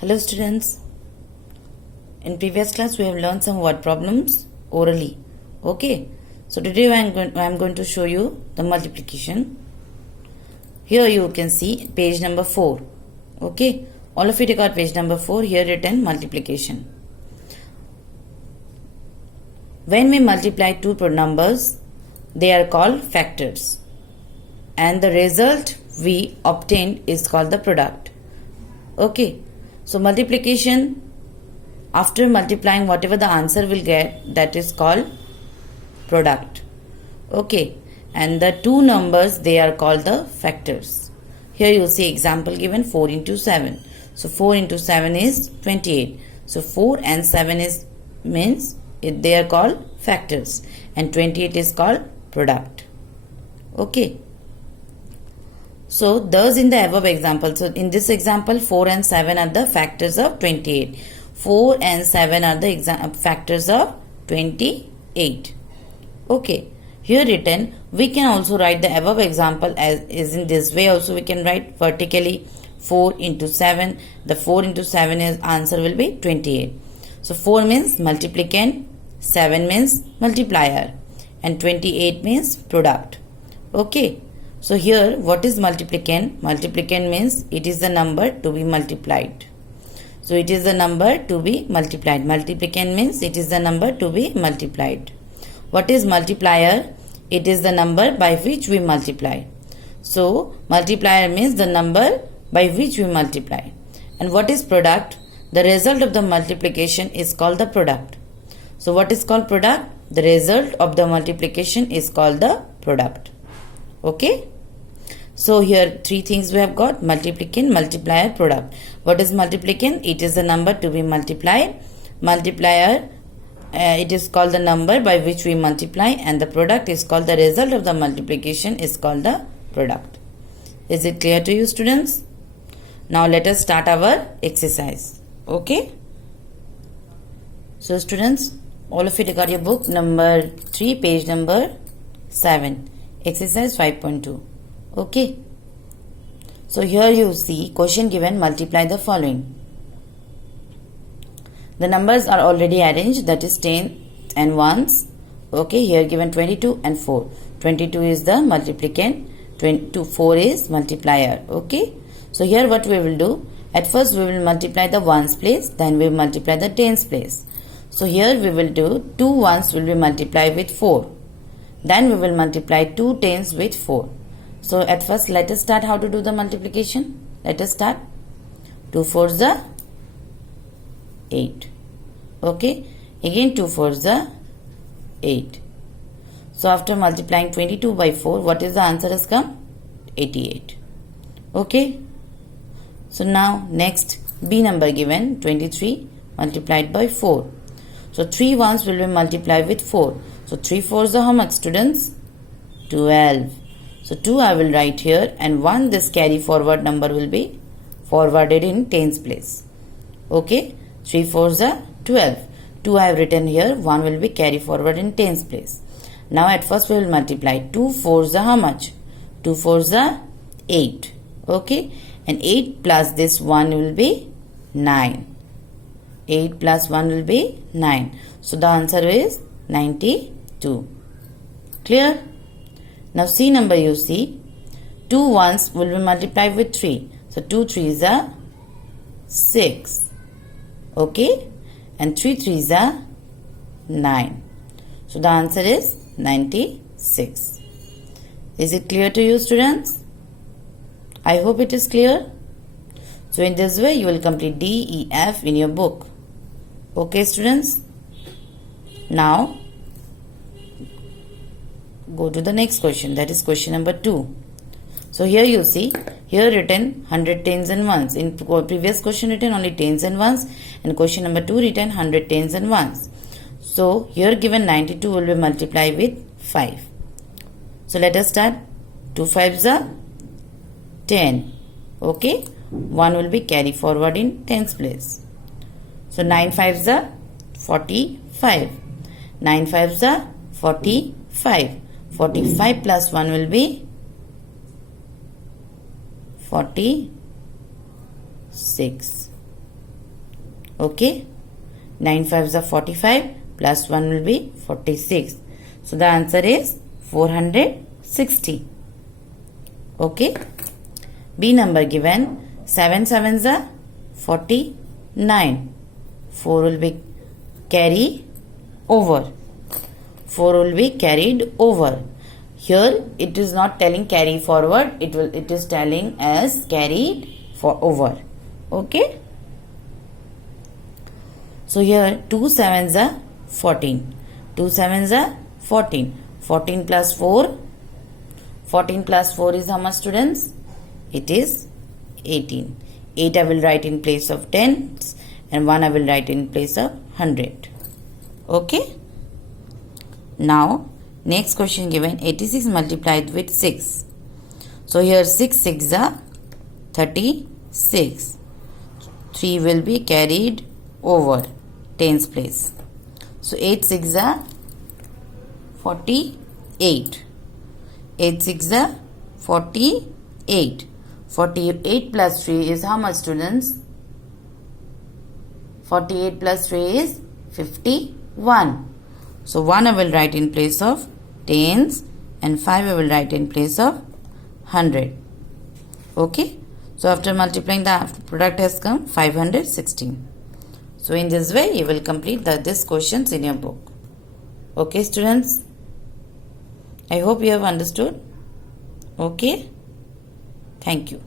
Hello students, in previous class we have learned some word problems orally. Okay, so today I am going to show you the multiplication. Here you can see page number 4. Okay, all of you take out page number 4, here written multiplication. When we multiply two numbers, they are called factors, and the result we obtained is called the product. Okay, so multiplication, after multiplying whatever the answer will get, that is called product. Okay, and the two numbers, they are called the factors. Here you see example given 4 into 7. So 4 into 7 is 28. So 4 and 7 means they are called factors, and 28 is called product. Okay. So thus in the above example, so in this example 4 and 7 are the factors of 28. 4 and 7 are the factors of 28. Okay. Here written, we can also write the above example as is in this way. Also we can write vertically 4 into 7. The 4 into 7 is answer will be 28. So 4 means multiplicand, 7 means multiplier, and 28 means product. Okay. So here what is multiplicand? Multiplicand means it is the number to be multiplied. So it is the number to be multiplied. Multiplicand means it is the number to be multiplied. What is multiplier? It is the number by which we multiply. So multiplier means the number by which we multiply. And what is product? The result of the multiplication is called the product. So what is called product? The result of the multiplication is called the product. Okay. So here three things we have got: multiplicand, multiplier, product. What is multiplicand? It is the number to be multiplied. Multiplier, it is called the number by which we multiply, and the product is called the result of the multiplication is called the product. Is it clear to you, students? Now let us start our exercise. Okay. So students, all of you got your book number 3, page number 7. Exercise 5.2. Okay. So here you see question given, multiply the following. The numbers are already arranged, that is 10 and 1s. Okay, here given 22 and 4. 22 is the multiplicand, 4 is multiplier. Okay. So here what we will do, at first we will multiply the 1s place, then we will multiply the 10s place. So here we will do 2 1s will be multiplied with 4. Then we will multiply 2 10s with 4. So at first let us start how to do the multiplication. Let us start. 2 4s are 8. Okay. Again 2 4s are 8. So after multiplying 22 by 4, what is the answer has come? 88. Okay. So now next B number given 23 multiplied by 4. So 3 1s will be multiplied with 4. So 3 4s are how much, students? 12. So 2 I will write here, and 1 this carry forward number will be forwarded in tens place. Okay. 3 4s are 12. 2 I have written here, 1 will be carry forward in tens place. Now at first we will multiply. 2 4s are how much? 2 4s are 8. Okay. And 8 plus this 1 will be 9. 8 plus 1 will be 9. So the answer is 92. Clear? Now C number you see. 2 1s will be multiplied with 3. So 2 3s are 6. Okay? And 3 3s are 9. So the answer is 96. Is it clear to you, students? I hope it is clear. So in this way you will complete D, E, F in your book. Okay, students? Now go to the next question, that is question number 2. So here you see, here written 100 tens and 1s. In previous question written only tens and 1s, and question number 2 written 100 tens and 1s. So here given 92 will be multiplied with 5. So let us start. 2 5s are 10. Okay. 1 will be carry forward in tens place. So 9 5s are 45. 9 5s are 45. 45 plus 1 will be 46. Okay. 9 5s are 45 plus 1 will be 46. So the answer is 460. Okay. B number given. 7 7s are 49. 4 will be carry over. 4 will be carried over. Here it is not telling carry forward. It is telling as carried for over. Okay. So here 2 7s are 14. 2 7s are 14. 14 plus 4. 14 plus 4 is how much, students? It is 18. 8 I will write in place of tens and 1 I will write in place of 100. Okay. Now next question given, 86 multiplied with 6. So here 6 6 are 36. 3 will be carried over tens place. So 8 6 are 48. 8 6 are 48. 48 plus 3 is how much, students? 48 plus 3 is 51. So 1 I will write in place of tens and 5 I will write in place of 100. Okay. So after multiplying, the product has come 516. So in this way you will complete this questions in your book. Okay, students. I hope you have understood. Okay. Thank you.